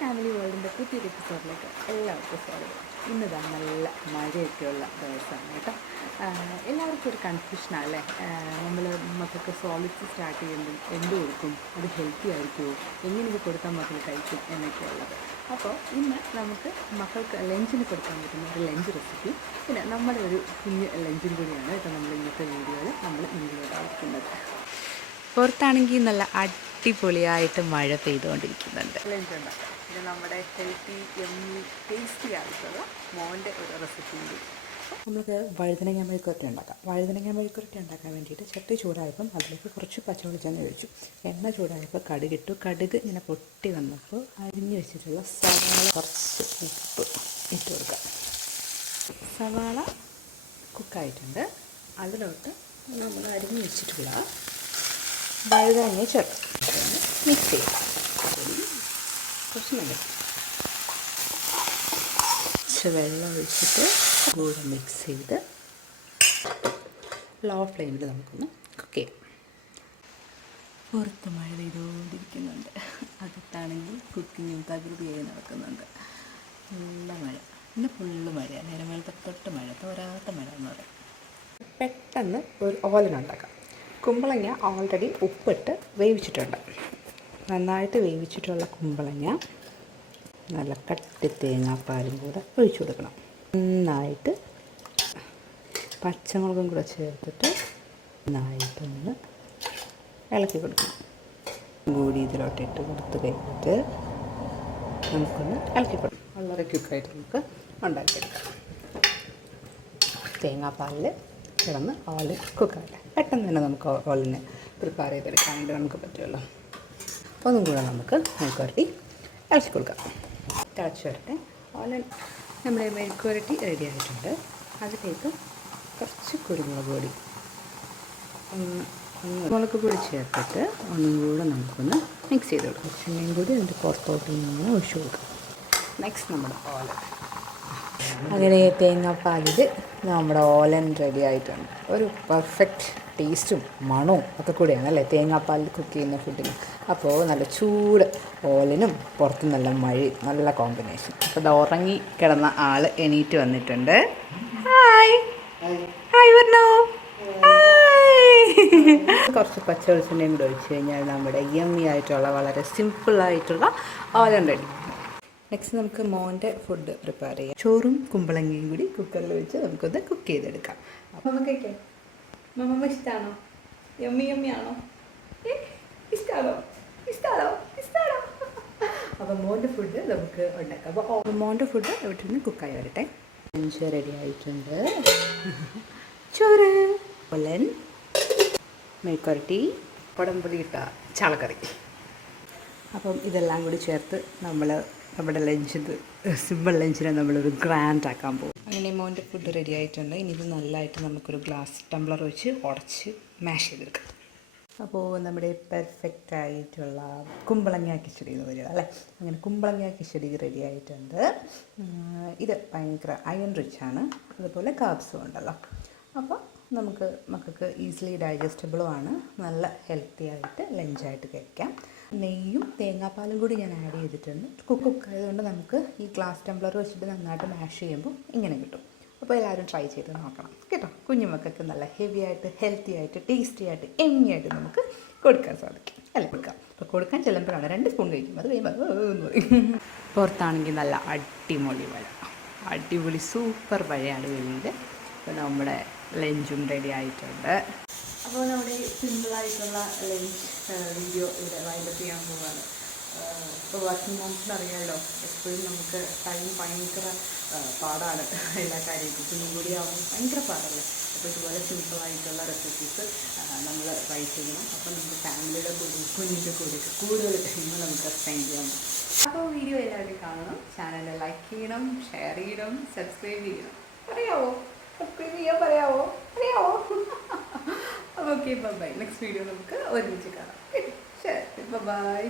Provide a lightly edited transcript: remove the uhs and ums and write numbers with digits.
Family വേൾഡിൻ്റെ പുതിയൊരു എപ്പിസോഡിലേക്ക് എല്ലാവർക്കും സ്വാഗതം. ഇന്നിതാ നല്ല മഴയൊക്കെയുള്ള ദിവസമാണ് കേട്ടോ. എല്ലാവർക്കും ഒരു കൺഫ്യൂഷനല്ലേ, നമ്മൾ മക്കൾക്ക് സോളിഡ്സ് സ്റ്റാർട്ട് ചെയ്യുമ്പോൾ എന്ത് കൊടുക്കും, അത് ഹെൽത്തി ആയിരിക്കുമോ, എങ്ങനെ ഇത് കൊടുത്താൽ മക്കൾ കഴിക്കും എന്നൊക്കെയുള്ളത്. അപ്പോൾ ഇന്ന് നമുക്ക് മക്കൾക്ക് ലഞ്ചിന് കൊടുക്കാൻ പറ്റുന്ന ഒരു ലഞ്ച് റെസിപ്പി, പിന്നെ നമ്മുടെ ഒരു കുഞ്ഞ് ലഞ്ചും കൂടിയാണ് കേട്ടോ നമ്മൾ ഇന്നത്തെ വീഡിയോയിൽ നമ്മൾ ഇൻക്ലൂഡ് ആയിരിക്കുന്നത്. പുറത്താണെങ്കിൽ നല്ല അടിപൊളിയായിട്ട് മഴ പെയ്തുകൊണ്ടിരിക്കുന്നുണ്ട്. ലഞ്ച് ഉണ്ടാക്കാം. ഇത് നമ്മുടെ ഹെൽത്തി ടേസ്റ്റി ആയിട്ടുള്ള മോൻ്റെ ഒരു റെസിപ്പി കൂടി. നമുക്ക് വഴുതനങ്ങ മെഴുക്കുവരട്ടി ഉണ്ടാക്കാം. വഴുതനങ്ങ മെഴുക്കുവരട്ടി ഉണ്ടാക്കാൻ വേണ്ടിയിട്ട് ചട്ടി ചൂടായപ്പം അതിലേക്ക് കുറച്ച് പച്ചവെളിച്ചെണ്ണ ഒഴിച്ചു. എണ്ണ ചൂടായപ്പോൾ കടുകിട്ടു. കടുക് ഇങ്ങനെ പൊട്ടി വന്നപ്പോൾ അരിഞ്ഞു വെച്ചിട്ടുള്ള സവാള, കുറച്ച് ഉപ്പ് ഇട്ട് കൊടുക്കാം. സവാള കുക്കായിട്ടുണ്ട്. അതിലോട്ട് നമ്മൾ അരിഞ്ഞു വെച്ചിട്ടുള്ള വഴുതനങ്ങ ചേർത്ത് മിക്സ് ചെയ്യാം. കുറച്ച് മതി വെള്ളം ഒഴിച്ചിട്ട് കൂടെ മിക്സ് ചെയ്ത് ലോ ഫ്ലെയിമിൽ നമുക്കൊന്ന് കുക്ക് ചെയ്യാം. പുറത്ത് മഴ പെയ്തുകൊണ്ടിരിക്കുന്നുണ്ട്. അകത്താണെങ്കിൽ കുക്കിങ്ങും തകൃതിയായി നടക്കുന്നുണ്ട്. നല്ല മഴ, പിന്നെ ഫുള്ള് മഴയാണ്. നേരമേലത്തെ തൊട്ട് മഴ, തോരാത്ത മഴ എന്ന് പറയും. പെട്ടെന്ന് ഒരു ഓലനുണ്ടാക്കാം. കുമ്പളങ്ങ ഓൾറെഡി ഉപ്പിട്ട് വേവിച്ചിട്ടുണ്ട്. നന്നായിട്ട് വേവിച്ചിട്ടുള്ള കുമ്പളങ്ങ നല്ല കട്ടി തേങ്ങാപ്പാലും കൂടെ ഒഴിച്ചു കൊടുക്കണം. നന്നായിട്ട് പച്ചമുളകും കൂടെ ചേർത്തിട്ട് നന്നായിട്ടൊന്ന് ഇളക്കി കൊടുക്കണം. കൂടി ഇതിലോട്ട് ഇട്ട് കൊടുത്ത് കഴിഞ്ഞിട്ട് നമുക്കൊന്ന് ഇളക്കി കൊടുക്കണം. വളരെ ക്വിക്കായിട്ട് നമുക്ക് ഉണ്ടാക്കിയെടുക്കാം. തേങ്ങാപ്പാലിൽ കിടന്ന് ഓല് കുക്കായിട്ട് പെട്ടെന്ന് തന്നെ നമുക്ക് ഓലിനെ പ്രിപ്പയർ ചെയ്തെടുക്കാൻ വേണ്ടി നമുക്ക് പറ്റുമല്ലോ. ഒന്നും കൂടെ നമുക്ക് മെഴുക്കുവരട്ടി ഇളക്കി കൊടുക്കാം. തിളച്ച് വരട്ടെ. ഓലൻ നമ്മുടെ മെഴുക്കുവരട്ടി റെഡി ആയിട്ടുണ്ട്. അതിലേക്ക് കുറച്ച് കുരുമുളക് പൊടി ചേർത്തിട്ട് ഒന്നും കൂടെ നമുക്കൊന്ന് മിക്സ് ചെയ്ത് കൊടുക്കാം. കുറച്ചെണ്ണയും കൂടി അതിൻ്റെ പുറത്തോട്ട് നിന്ന് ഒഴിച്ചു കൊടുക്കാം. നെക്സ്റ്റ് നമ്മുടെ ഓലൻ. അങ്ങനെ തേങ്ങാപ്പാലിൽ നമ്മുടെ ഓലൻ റെഡി ആയിട്ടുണ്ട്. ഒരു പെർഫെക്റ്റ് ടേസ്റ്റും മണവും ഒക്കെ കൂടെയാണ് അല്ലേ തേങ്ങാപ്പാലിൽ കുക്ക് ചെയ്യുന്ന ഫുഡിന്. അപ്പോൾ നല്ല ചൂട് ഓലനും പുറത്ത് നല്ല മഴയും, നല്ല കോമ്പിനേഷൻ. അപ്പോൾ അത് ഉറങ്ങി കിടന്ന ആൾ എണീറ്റ് വന്നിട്ടുണ്ട്. ഹായ് ഹായ് പറഞ്ഞോ. കുറച്ച് പച്ച വെളിച്ചെണ്ണയും കൂടെ ഒഴിച്ച് കഴിഞ്ഞാൽ നമ്മുടെ യമ്മി ആയിട്ടുള്ള വളരെ സിമ്പിളായിട്ടുള്ള ഓലൻ റെഡി. നെക്സ്റ്റ് നമുക്ക് മോൻ്റെ ഫുഡ് പ്രിപ്പയർ ചെയ്യാം. ചോറും കുമ്പളങ്ങയും കൂടി കുക്കറിൽ വെച്ച് നമുക്കൊന്ന് കുക്ക് ചെയ്തെടുക്കാം. അപ്പോൾ നമുക്ക് മമ്മ ഇഷ്ടമാണോ? യമ്മി യമ്മിയാണോ? ഇഷ്ടമാണോ? ഇഷ്ടമാണോ? ഇഷ്ടമാണോ? അപ്പോൾ മോൻ്റെ ഫുഡ് നമുക്ക് ഉണ്ടാക്കാം. അപ്പോൾ മോൻ്റെ ഫുഡ് ഇവിടെ നിന്ന് കുക്കായി വരട്ടെ. ലഞ്ച് റെഡി ആയിട്ടുണ്ട്. ചോറ്, ഓലൻ, മെഴുക്കുവരട്ടി, കുടംപുളി ഇട്ട ചാളക്കറി. അപ്പം ഇതെല്ലാം കൂടി ചേർത്ത് നമ്മുടെ ലഞ്ച്, സിമ്പിൾ ലഞ്ചിനെ നമ്മളൊരു ഗ്രാൻഡ് ആക്കാൻ പോകും. അങ്ങനെ മോൻ്റെ ഫുഡ് റെഡി ആയിട്ടുണ്ട്. ഇനി ഇത് നല്ലതായിട്ട് നമുക്കൊരു ഗ്ലാസ് ടംബ്ലർ വെച്ച് ഉടച്ച് മാഷ് ചെയ്തെടുക്കാം. അപ്പോൾ നമ്മുടെ പെർഫെക്റ്റ് ആയിട്ടുള്ള കുമ്പളങ്ങ കിച്ചടി എന്ന് പറയുക അല്ലേ, അങ്ങനെ കുമ്പളങ്ങ കിച്ചടി റെഡി ആയിട്ടുണ്ട്. ഇത് ഭയങ്കര അയൺ റിച്ചാണ്, അതുപോലെ കാർബ്സും ഉണ്ടല്ലോ. അപ്പോൾ നമുക്ക് മക്കൾക്ക് ഈസിലി ഡൈജസ്റ്റബിളുമാണ്, നല്ല ഹെൽത്തി ആയിട്ട് ലഞ്ചായിട്ട് കഴിക്കാം. നെയ്യും തേങ്ങാപ്പാലും കൂടി ഞാൻ ആഡ് ചെയ്തിട്ടുണ്ട്. കുക്കായതുകൊണ്ട് നമുക്ക് ഈ ഗ്ലാസ് ടംബ്ലർ വെച്ചിട്ട് നന്നായിട്ട് മാഷ് ചെയ്യുമ്പോൾ ഇങ്ങനെ കിട്ടും. അപ്പോൾ എല്ലാവരും ട്രൈ ചെയ്ത് നോക്കണം കേട്ടോ. കുഞ്ഞുമക്കൾക്ക് നല്ല ഹെവി ആയിട്ട്, ഹെൽത്തി ആയിട്ട്, ടേസ്റ്റി ആയിട്ട്, എമ്മി ആയിട്ട് നമുക്ക് കൊടുക്കാൻ സാധിക്കും അല്ലേ. അപ്പോൾ കൊടുക്കാൻ ചെല്ലുമ്പോഴാണ് 2 സ്പൂൺ കഴിക്കും, അത് കഴിയുമ്പോൾ പുറത്താണെങ്കിൽ നല്ല അടിപൊളി മഴ, അടിപൊളി സൂപ്പർ മഴയാണ് വെളിയിൽ. അപ്പോൾ നമ്മുടെ ലഞ്ചും റെഡി ആയിട്ടുണ്ട്. അപ്പോൾ നമ്മുടെ സിമ്പിളായിട്ടുള്ള ലഞ്ച് വീഡിയോ ഇവിടെ വൈൻഡപ്പ് ചെയ്യാൻ പോവുകയാണ്. ഇപ്പോൾ വർക്കിംഗ് മോംസിന് അറിയാമല്ലോ, എപ്പോഴും നമുക്ക് ടൈം ഭയങ്കര പാടാണ്. എല്ലാ കാര്യങ്ങൾക്കും കുഞ്ഞും കൂടി ആവുമ്പോൾ ഭയങ്കര പാടല്ലേ. അപ്പോൾ ഇതുപോലെ സിമ്പിളായിട്ടുള്ള റെസിപ്പീസ് നമ്മൾ ട്രൈ ചെയ്യണം. അപ്പോൾ നമുക്ക് ഫാമിലിയുടെ കൂടി കുഞ്ഞിൻ്റെ കൂടെയൊക്കെ കൂടുതൽ ടൈം നമുക്ക് സ്പെൻഡ് ചെയ്യാൻ പറ്റും. അപ്പോൾ വീഡിയോ എല്ലാവരും കാണണം, ചാനൽ ലൈക്ക് ചെയ്യണം, ഷെയർ ചെയ്യണം, സബ്സ്ക്രൈബ് ചെയ്യണം. പറയാമോ? സബ്സ്ക്രൈബ് ചെയ്യാൻ പറയാമോ? Okay, by. നെക്സ്റ്റ് വീഡിയോ നമുക്ക് ഒരുമിച്ച് കാണാം. ശരി, ബൈ.